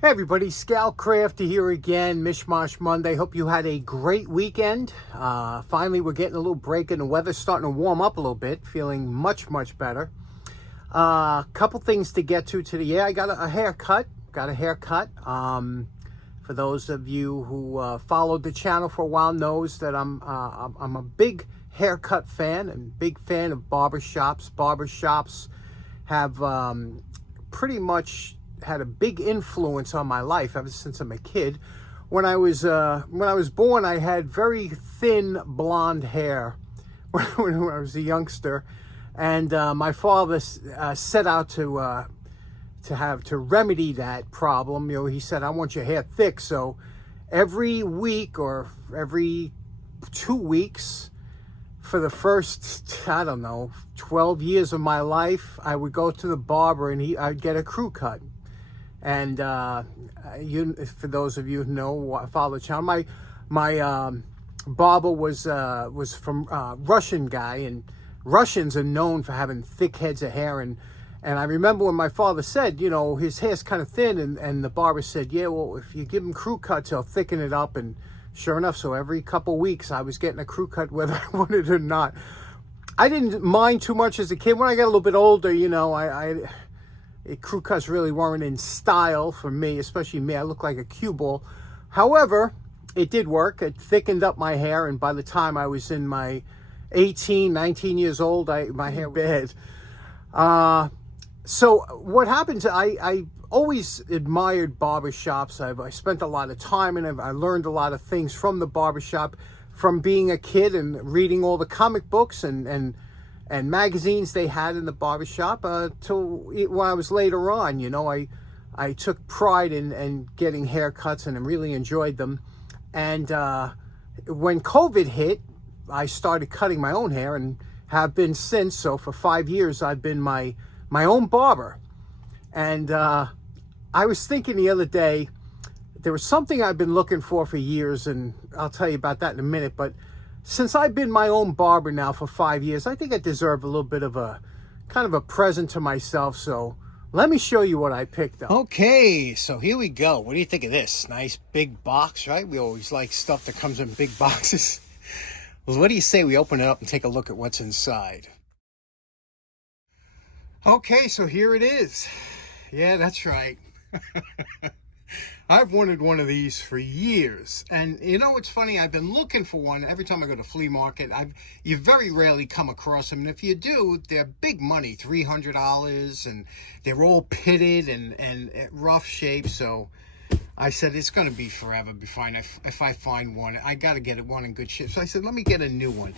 Hey everybody, Scout Crafty here again, Mishmash Monday. Hope you had a great weekend. Finally, we're getting a little break in the weather, starting to warm up a little bit, feeling much better. Couple things to get to today. Yeah, I got a haircut. For those of you who followed the channel for a while knows that I'm a big haircut fan and big fan of barbershops. Barbershops have pretty much had a big influence on my life ever since I'm a kid. When I was born, I had very thin blonde hair when I was a youngster, and my father set out to remedy that problem. You know, he said, "I want your hair thick." So every week or every 2 weeks, for the first, I don't know, 12 years of my life, I would go to the barber and I'd get a crew cut. And for those of you who know, follow the channel, my barber was from Russian guy, and Russians are known for having thick heads of hair. And I remember when my father said, you know, his hair's kind of thin, and the barber said, yeah, well, if you give him crew cuts, he'll thicken it up. And sure enough, so every couple weeks I was getting a crew cut whether I wanted it or not. I didn't mind too much as a kid. When I got a little bit older, you know, crew cuts really weren't in style for me, especially me. I look like a cue ball. However, it did work. It thickened up my hair, and by the time I was in my 18, 19 years old, my hair was bad. So what happens, I always admired barbershops. I spent a lot of time in it. I learned a lot of things from the barbershop, from being a kid and reading all the comic books and magazines they had in the barbershop, till when I was later on. You know, I took pride in getting haircuts and I really enjoyed them. And when COVID hit, I started cutting my own hair and have been since. So for 5 years, I've been my own barber. And I was thinking the other day, there was something I've been looking for years, and I'll tell you about that in a minute. But since I've been my own barber now for 5 years, I think I deserve a little bit of a kind of a present to myself. So let me show you what I picked up. Okay, so here we go. What do you think of this? Nice big box, right? We always like stuff that comes in big boxes. Well, what do you say we open it up and take a look at what's inside? Okay, so here it is. Yeah, that's right. I've wanted one of these for years, and you know what's funny? I've been looking for one every time I go to flea market. You very rarely come across them, and if you do, they're big money, $300, and they're all pitted and rough shape. So I said it's going to be forever before if I find one. I got to get one in good shape. So I said, let me get a new one.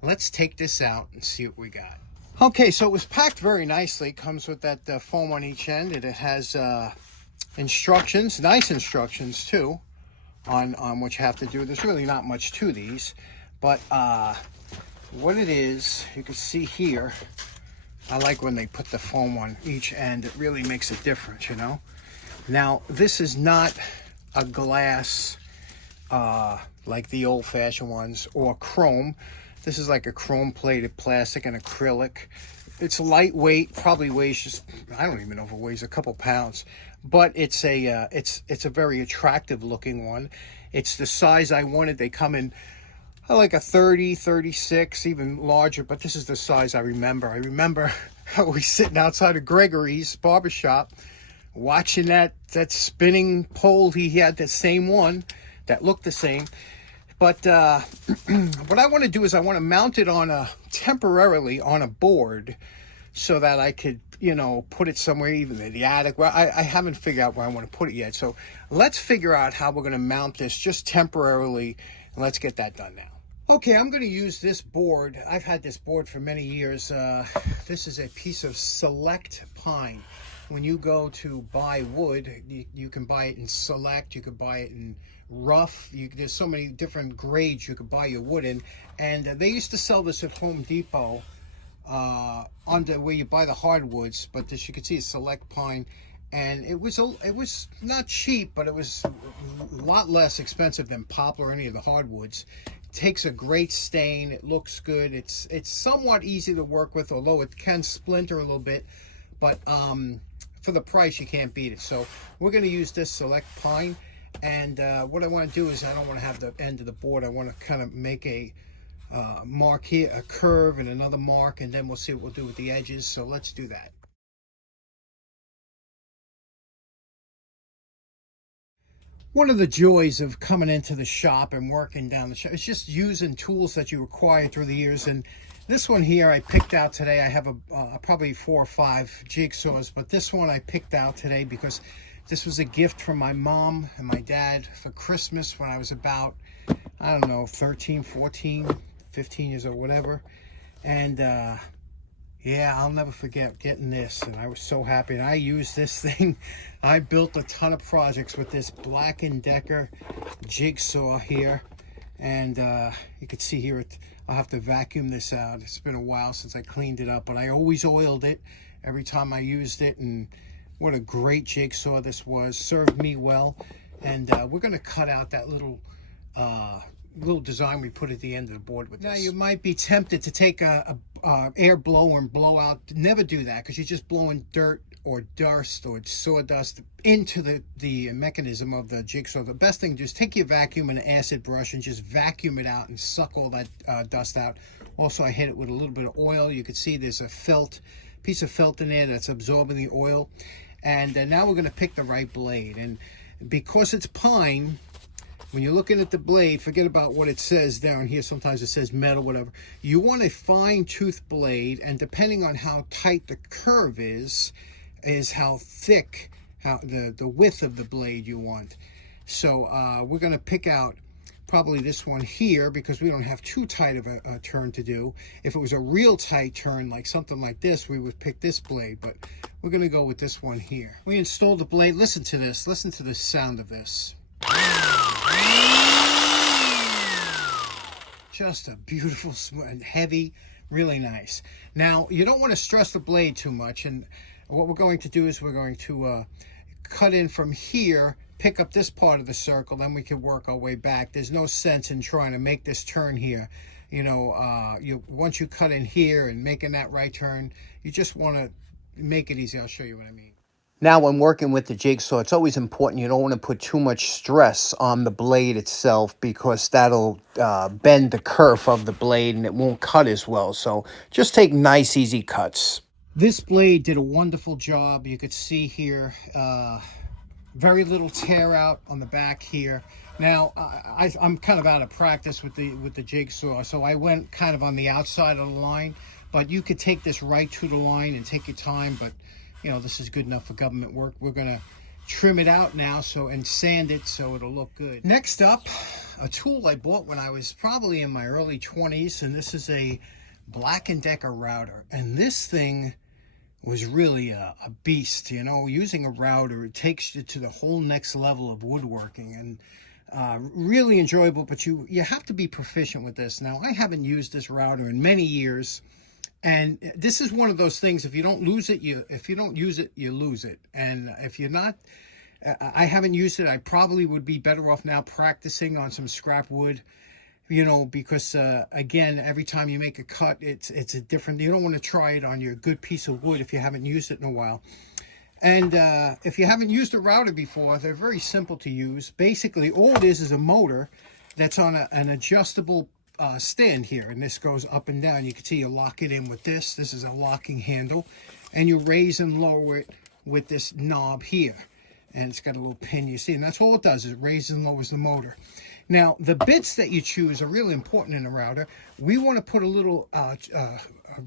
Let's take this out and see what we got. Okay, so it was packed very nicely. It comes with that foam on each end, and it has instructions, nice instructions too, on what you have to do. There's really not much to these, but what it is, you can see here. I like when they put the foam on each end. It really makes a difference, you know. Now, this is not a glass like the old-fashioned ones, or chrome. This is like a chrome-plated plastic and acrylic. It's lightweight, probably weighs just, I don't even know if it weighs a couple pounds, but it's a very attractive looking one. It's the size I wanted. They come in like a 30, 36, even larger, but this is the size I remember. I remember always sitting outside of Gregory's barbershop watching that spinning pole. He had the same one that looked the same. But what I want to do is I want to mount it temporarily on a board, so that I could, you know, put it somewhere, even in the attic. Well, I haven't figured out where I want to put it yet. So let's figure out how we're going to mount this just temporarily, and let's get that done now. Okay, I'm going to use this board. I've had this board for many years. This is a piece of select pine. When you go to buy wood, you can buy it in select, you could buy it in rough. There's so many different grades you could buy your wood in, and they used to sell this at Home Depot under where you buy the hardwoods. But this, you can see, is select pine, and it was not cheap, but it was a lot less expensive than poplar or any of the hardwoods. It takes a great stain. It looks good. It's somewhat easy to work with, although it can splinter a little bit. But for the price, you can't beat it. So we're going to use this Select Pine. And what I want to do is, I don't want to have the end of the board. I want to kind of make a mark here, a curve, and another mark, and then we'll see what we'll do with the edges. So let's do that. One of the joys of coming into the shop and working down the shop is just using tools that you acquire through the years. And this one here I picked out today. I have probably 4 or 5 jigsaws, but this one I picked out today because this was a gift from my mom and my dad for Christmas when I was about, I don't know, 13, 14, 15 years old, whatever. And yeah, I'll never forget getting this, and I was so happy. And I used this thing. I built a ton of projects with this Black & Decker jigsaw here. And you can see here, I'll have to vacuum this out. It's been a while since I cleaned it up, but I always oiled it every time I used it. And what a great jigsaw this was. Served me well. And we're going to cut out that little design we put at the end of the board with this. Now you might be tempted to take a air blower and blow out. Never do that, because you're just blowing dirt or dust or sawdust into the mechanism of the jigsaw. The best thing, just take your vacuum and an acid brush and just vacuum it out and suck all that dust out. Also, I hit it with a little bit of oil. You can see there's a piece of felt in there that's absorbing the oil. And now we're going to pick the right blade. And because it's pine, when you're looking at the blade, forget about what it says down here. Sometimes it says metal, whatever. You want a fine tooth blade, and depending on how tight the curve is how thick, the width of the blade you want. So we're going to pick out probably this one here, because we don't have too tight of a turn to do. If it was a real tight turn, like something like this, we would pick this blade, but we're going to go with this one here. We installed the blade. Listen to this. Listen to the sound of this. Just a beautiful, smooth, heavy, really nice. Now, you don't want to stress the blade too much, and what we're going to do is we're going to cut in from here, pick up this part of the circle, then we can work our way back. There's no sense in trying to make this turn here. You know, once you cut in here and making that right turn, you just want to make it easy. I'll show you what I mean. Now, when working with the jigsaw, it's always important. You don't want to put too much stress on the blade itself, because that'll bend the kerf of the blade and it won't cut as well. So just take nice, easy cuts. This blade did a wonderful job. You could see here, very little tear out on the back here. Now, I'm kind of out of practice with the jigsaw, so I went kind of on the outside of the line. But you could take this right to the line and take your time, but you know, this is good enough for government work. We're going to trim it out now and sand it so it'll look good. Next up, a tool I bought when I was probably in my early 20s, and this is a Black & Decker router. And this thing was really a beast, you know. Using a router, it takes you to the whole next level of woodworking, and really enjoyable, but you have to be proficient with this. Now, I haven't used this router in many years. And this is one of those things, if you don't use it, you lose it. And if you're not, I haven't used it, I probably would be better off now practicing on some scrap wood, you know, because again, every time you make a cut, it's a different, you don't want to try it on your good piece of wood if you haven't used it in a while. And if you haven't used a router before, they're very simple to use. Basically, all it is a motor that's on an adjustable stand here, and this goes up and down. You can see you lock it in with this. This is a locking handle, and you raise and lower it with this knob here, and it's got a little pin, you see, and that's all it does, is raises and lowers the motor. Now, the bits that you choose are really important in a router. We want to put a little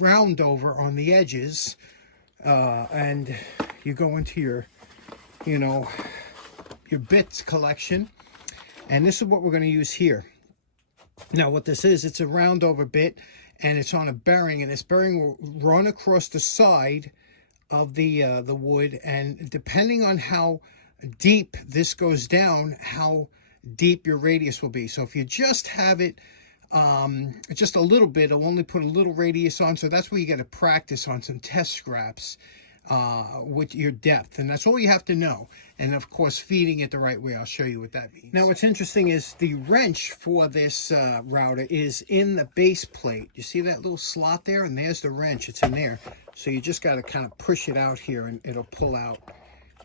round over on the edges, and you go into your, you know, your bits collection, and this is what we're going to use here. Now, what this is, it's a round over bit, and it's on a bearing, and this bearing will run across the side of the wood, and depending on how deep this goes down, how deep your radius will be. So if you just have it just a little bit, it'll only put a little radius on, so that's where you got to practice on some test scraps. with your depth, and that's all you have to know. And of course, feeding it the right way. I'll show you what that means. Now, what's interesting is the wrench for this router is in the base plate. You see that little slot there? And there's the wrench. It's in there. So you just got to kind of push it out here, and it'll pull out.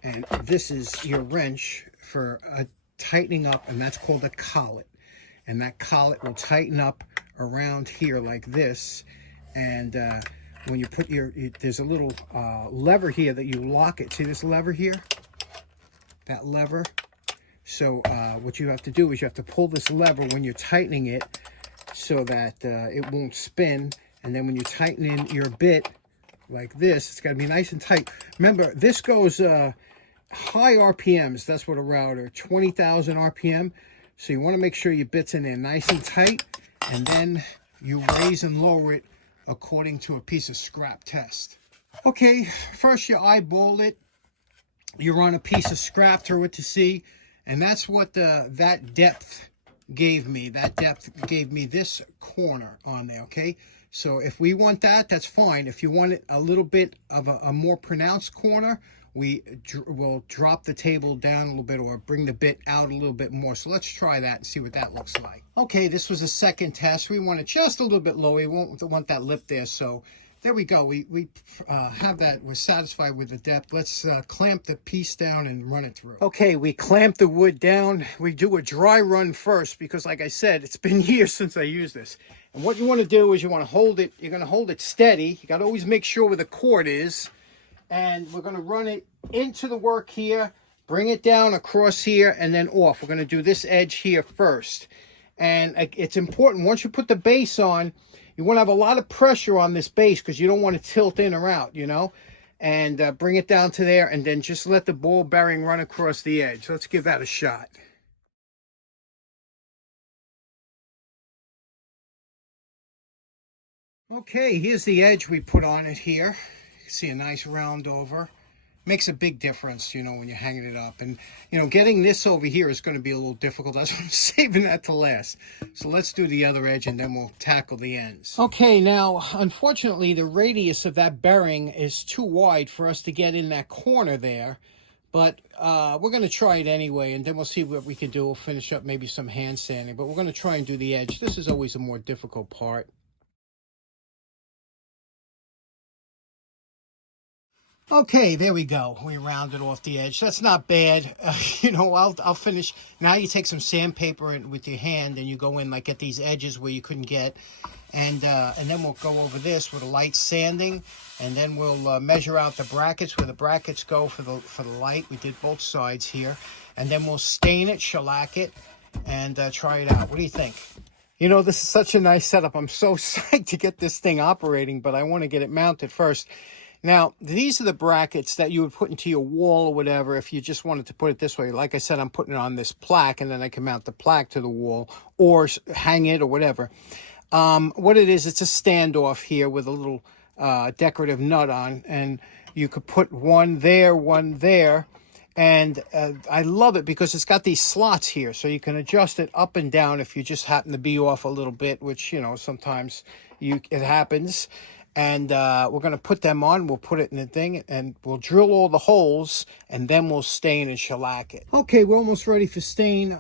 And this is your wrench for tightening up, and that's called a collet. And that collet will tighten up around here like this. And when you put there's a little lever here that you lock it. See this lever here? That lever. So what you have to do is you have to pull this lever when you're tightening it so that it won't spin. And then when you tighten in your bit like this, it's got to be nice and tight. Remember, this goes high RPMs. That's what a router, 20,000 RPM. So you want to make sure your bit's in there nice and tight. And then you raise and lower it according to a piece of scrap test. Okay, first you eyeball it. You run a piece of scrap through it to see, and that's what that depth gave me. That depth gave me this corner on there, okay? So if we want that, that's fine. If you want it a little bit of a more pronounced corner, we will drop the table down a little bit or bring the bit out a little bit more. So let's try that and see what that looks like. Okay, this was a second test. We want it just a little bit lower. We won't want that lip there. So there we go. We have that. We're satisfied with the depth. Let's clamp the piece down and run it through. Okay, we clamp the wood down. We do a dry run first because, like I said, it's been years since I used this. And what you want to do is you want to hold it. You're going to hold it steady. You got to always make sure where the cord is. And we're going to run it into the work here, bring it down across here, and then off. We're going to do this edge here first. And it's important, once you put the base on, you want to have a lot of pressure on this base because you don't want to tilt in or out, you know. And bring it down to there, and then just let the ball bearing run across the edge. Let's give that a shot. Okay, here's the edge we put on it here. See a nice round over. Makes a big difference, you know, when you're hanging it up. And, you know, getting this over here is going to be a little difficult. That's why I'm saving that to last. So let's do the other edge and then we'll tackle the ends. Okay, now, unfortunately, the radius of that bearing is too wide for us to get in that corner there. But we're going to try it anyway, and then we'll see what we can do. We'll finish up maybe some hand sanding. But we're going to try and do the edge. This is always a more difficult part. Okay, there we go. We rounded off the edge. That's not bad. You know, I'll finish. Now you take some sandpaper and with your hand, and you go in like at these edges where you couldn't get, and then we'll go over this with a light sanding, and then we'll measure out the brackets where the brackets go for the light. We did both sides here, and then we'll stain it, shellac it, and try it out. What do you think? You know, this is such a nice setup. I'm so psyched to get this thing operating, but I want to get it mounted first. Now, these are the brackets that you would put into your wall or whatever if you just wanted to put it this way. Like I said, I'm putting it on this plaque, and then I can mount the plaque to the wall or hang it or whatever. What it is, it's a standoff here with a little decorative nut on, and you could put one there. And I love it because it's got these slots here, so you can adjust it up and down if you just happen to be off a little bit, which, you know, sometimes it happens. And we're going to put them on. We'll put it in the thing, and we'll drill all the holes, and then we'll stain and shellac it. Okay, we're almost ready for stain.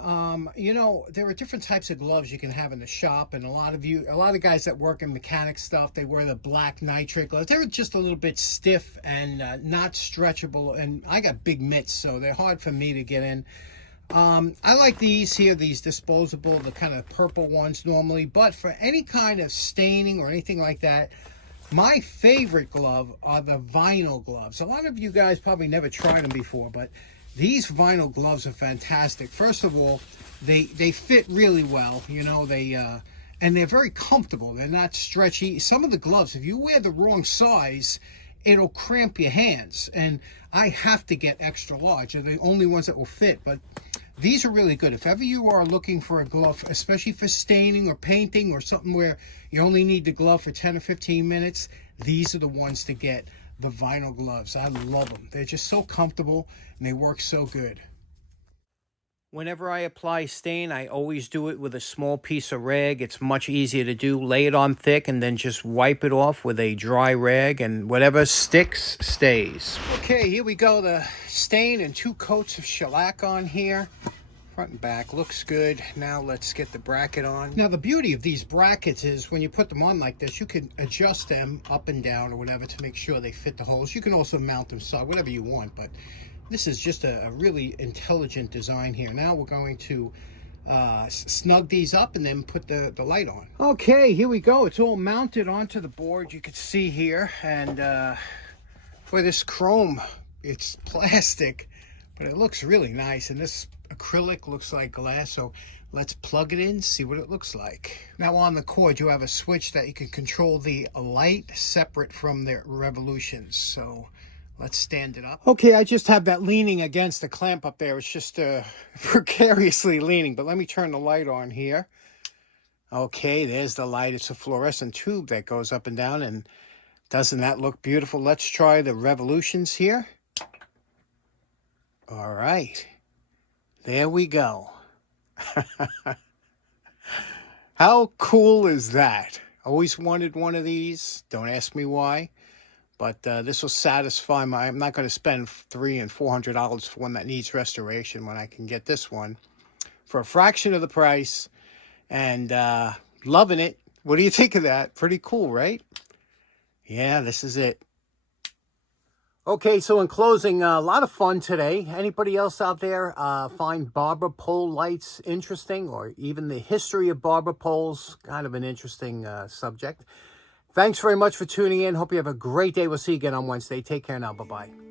You know, there are different types of gloves you can have in the shop, and a lot of guys that work in mechanic stuff, they wear the black nitrate gloves. They're just a little bit stiff and not stretchable, and I got big mitts, so they're hard for me to get in. I like these here, these disposable, the kind of purple ones normally, but for any kind of staining or anything like that, my favorite glove are the vinyl gloves. A lot of you guys probably never tried them before, but these vinyl gloves are fantastic. First of all, they fit really well, you know, and they're very comfortable. They're not stretchy. Some of the gloves, if you wear the wrong size, it'll cramp your hands. And I have to get extra large. They're the only ones that will fit, but these are really good. If ever you are looking for a glove, especially for staining or painting or something where you only need the glove for 10 or 15 minutes, these are the ones to get, the vinyl gloves. I love them. They're just so comfortable and they work so good. Whenever I apply stain, I always do it with a small piece of rag. It's much easier to do. Lay it on thick and then just wipe it off with a dry rag, and whatever sticks, stays. Okay, here we go. The stain and 2 coats of shellac on here. Front and back looks good. Now let's get the bracket on. Now the beauty of these brackets is when you put them on like this, you can adjust them up and down or whatever to make sure they fit the holes. You can also mount them side, whatever you want, but this is just a really intelligent design here. Now we're going to snug these up and then put the light on. Okay, here we go. It's all mounted onto the board, you can see here. And for this chrome, it's plastic, but it looks really nice. And this acrylic looks like glass, so let's plug it in, see what it looks like. Now on the cord, you have a switch that you can control the light separate from the revolutions. So let's stand it up. Okay, I just have that leaning against the clamp up there. It's just precariously leaning, but let me turn the light on here. Okay, there's the light. It's a fluorescent tube that goes up and down, and doesn't that look beautiful? Let's try the revolutions here. All right, there we go. How cool is that? Always wanted one of these. Don't ask me why. But this will satisfy my... I'm not going to spend $300 and $400 for one that needs restoration when I can get this one for a fraction of the price. And loving it. What do you think of that? Pretty cool, right? Yeah, this is it. Okay, so in closing, a lot of fun today. Anybody else out there find barber pole lights interesting, or even the history of barber poles? Kind of an interesting subject. Thanks very much for tuning in. Hope you have a great day. We'll see you again on Wednesday. Take care now. Bye-bye.